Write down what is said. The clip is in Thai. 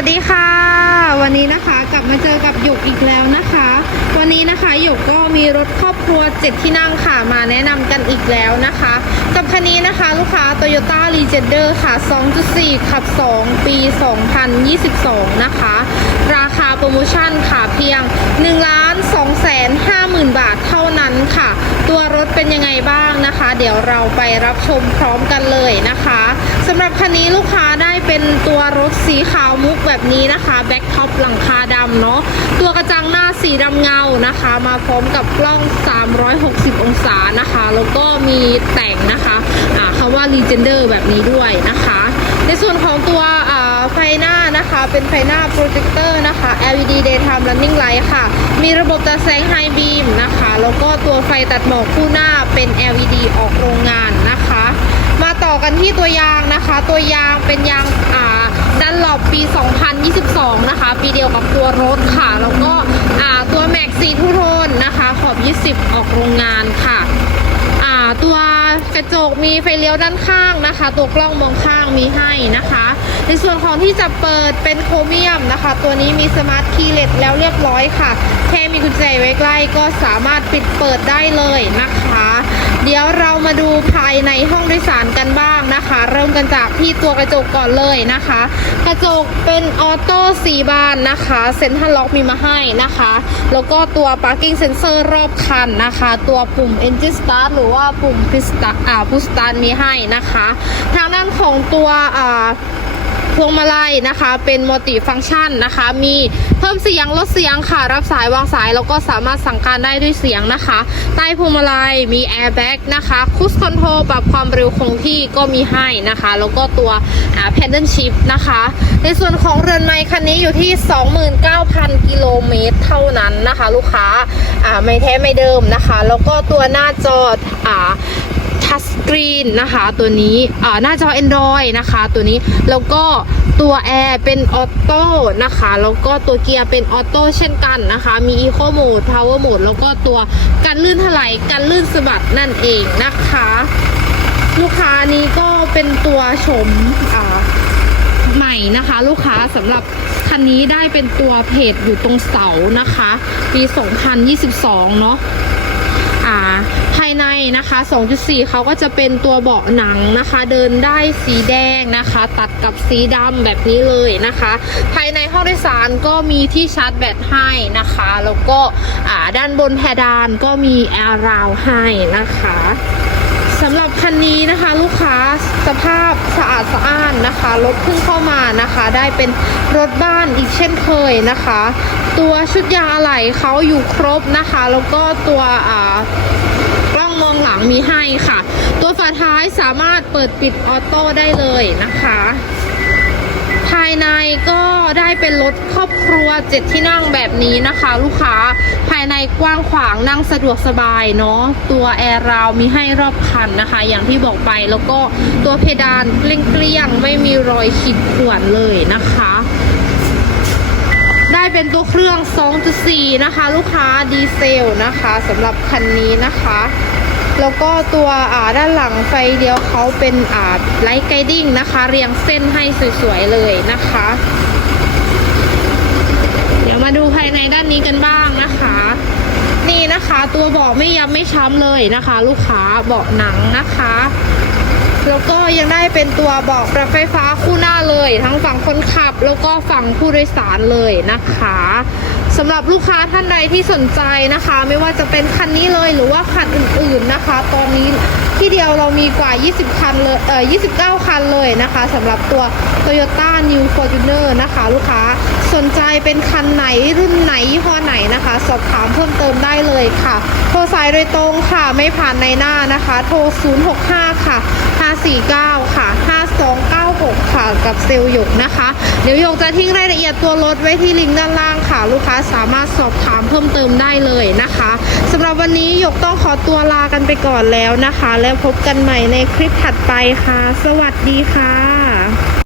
วัสดีค่ะ วันนี้นะคะกลับมาเจอกับหยกอีกแล้วนะคะ วันนี้นะคะหยกก็มีรถครอบครัวเจ็ดที่นั่งค่ะมาแนะนำกันอีกแล้วนะคะ กับคันนี้นะคะลูกค้า Toyota r e g e n d e r ค่ะ 2.4 ขับ 2 ปี 2022 นะคะ ราคาโปรโมชั่นค่ะเพียง เป็นยังไงบ้างนะคะ เดี๋ยวเราไปรับชมพร้อมกันเลยนะคะสำหรับคันนี้ลูกค้าได้เป็นตัวรถสีขาวมุกแบบนี้นะคะแบ็คท็อปหลังคาดำเนาะตัวกระจังหน้าสีดำเงานะคะ มาพร้อมกับกล้อง 360 องศานะคะ แล้วก็มีแต่งนะคะอ่าคำว่า Legender แบบนี้ด้วยนะคะ ในส่วนของตัวอ่า ไฟหน้านะคะ เป็นไฟหน้าโปรเจคเตอร์นะคะ LED daytime running light ค่ะ มีระบบตัดแสง High beam นะคะ แล้วก็ตัวไฟตัดหมอกคู่หน้าเป็น LED ออกโรงงานนะคะ มาต่อกันที่ตัวยางนะคะ ตัวยางเป็นยางอ่าดันหลบปี 2022 นะคะ ปีเดียวกับตัวรถค่ะ แล้วก็อ่าตัวแม็กซีทูโทนนะคะ ขอบ 20 ออกโรงงานค่ะอ่าตัวกระจกมีไฟเลี้ยวด้านข้างนะคะ ตัวกล้องมองข้างมีให้นะคะ ในส่วนของที่จะเปิดเป็นโครเมียมนะคะ ตัวนี้มีสมาร์ทคีย์เลสแล้วเรียบร้อยค่ะ แค่มีกุญแจไว้ใกล้ก็สามารถปิดเปิดได้เลยนะคะ เดี๋ยวเรามาดูภายในห้องโดยสารกันบ้างนะคะ เริ่มกันจากที่ตัวกระจกก่อนเลยนะคะ กระจกเป็นออโต้สีบานนะคะเซ็นทรัลล็อกมีมาให้นะคะ แล้วก็ตัว parking sensor รอบคันนะคะ ตัวปุ่ม engine start หรือว่าปุ่ม push start อ่า push start มีให้นะคะ ทางด้านของตัวอ่า พวงมาลัยนะคะ เป็นมัลติฟัง c t ชันนะคะ มีเพิ่มเสียงลดเสียงค่ะ รับสายวางสายแล้วก็สามารถสั่งการได้ด้วยเสียงนะคะ ใต้พวงมาลัยมีแอร์แบ็กนะคะคุชคอนโทรลปรับความเร็วคงที่ก็มีให้นะคะ แล้วก็ตัวแพดเดิลชิพนะคะ ในส่วนของเรือนไม้คันนี้อยู่ที่ 29,000 กิโลเมตรเท่านั้นนะคะ ลูกค้าอ่าไม่แท้ไม่เดิมนะคะ แล้วก็ตัวหน้าจออ่า ทัชสกรีนนะคะตัวนี้หน้าจอ Android นะคะตัวนี้แล้วก็ตัวแอร์เป็นออโต้นะคะแล้วก็ตัวเกียร์เป็นออโต้เช่นกันนะคะ มี Eco Mode Power Mode แล้วก็ตัวกันลื่นถลายกันลื่นสะบัดนั่นเองนะคะ ลูกค้านี้ก็เป็นตัวชมใหม่นะคะ ลูกค้าสำหรับคันนี้ได้เป็นตัวเพจอยู่ตรงเสานะคะ ปี 2022 เนาะ อ่าภายในนะคะ 2.4 เขาก็จะเป็นตัวเบาะหนังนะคะ เดินได้สีแดงนะคะ ตัดกับสีดำแบบนี้เลยนะคะ ภายในห้องโดยสารก็มีที่ชาร์จแบตให้นะคะ แล้วก็ด้านบนแพดานก็มีแอร์ราวให้นะคะ สำหรับคันนี้นะคะลูกค้าสภาพสะอาดสะอ้านนะคะรถเพิ่งเข้ามานะคะ ได้เป็นรถบ้านอีกเช่นเคยนะคะ ตัวชุดยางอะไหล่เขาอยู่ครบนะคะ แล้วก็ตัวอ่ากล้องมองหลังมีให้ค่ะ ตัวฝาท้ายสามารถเปิดปิดออโต้ได้เลยนะคะ ภายในก็ได้เป็นรถครอบครัวเจ็ดที่นั่งแบบนี้นะคะ ลูกค้าภายในกว้างขวางนั่งสะดวกสบายเนาะตัวแอร์ราวมีให้รอบคันนะคะ อย่างที่บอกไปแล้วก็ตัวเพดานเกลี้ยงๆไม่มีรอยขีดข่วนเลยนะคะ ได้เป็นตัวเครื่อง 2.4 นะคะ ลูกค้าดีเซลนะคะสำหรับคันนี้นะคะ แล้วก็ตัวอ่าด้านหลังไฟเดียวเขาเป็นอ่าไลท์ไกดิ้งนะคะ เรียงเส้นให้สวยๆเลยนะคะ เดี๋ยวมาดูภายในด้านนี้กันบ้างนะคะ นี่นะคะตัวเบาะไม่ยับไม่ช้ำเลยนะคะ ลูกค้าเบาะหนังนะคะแล้วก็ยังได้เป็นตัวเบาะปรับไฟฟ้าคู่หน้าเลย ทั้งฝั่งคนขับแล้วก็ฝั่งผู้โดยสารเลยนะคะ สำหรับลูกค้าท่านใดที่สนใจนะคะ ไม่ว่าจะเป็นคันนี้เลยหรือว่าคันอื่นๆนะคะ ตอนนี้ที่เดียวเรามีกว่า 20 คันเลยเอ่อ29 คันเลยนะคะสำหรับตัว Toyota New Fortuner นะคะ ลูกค้าสนใจเป็นคันไหนรุ่นไหนยี่ห้อไหนนะคะ สอบถามเพิ่มเติมได้เลยค่ะ โทรสายโดยตรงค่ะไม่ผ่านในหน้านะคะ โทร 065 ค่ะ 549 ค่ะ549 6ค่ะกับเซลล์หยกนะคะ เดี๋ยวหยกจะทิ้งรายละเอียดตัวรถไว้ที่ลิงก์ด้านล่างค่ะ ลูกค้าสามารถสอบถามเพิ่มเติมได้เลยนะคะสำหรับวันนี้หยกต้องขอตัวลากันไปก่อนแล้วนะคะ แล้วพบกันใหม่ในคลิปถัดไปค่ะ สวัสดีค่ะ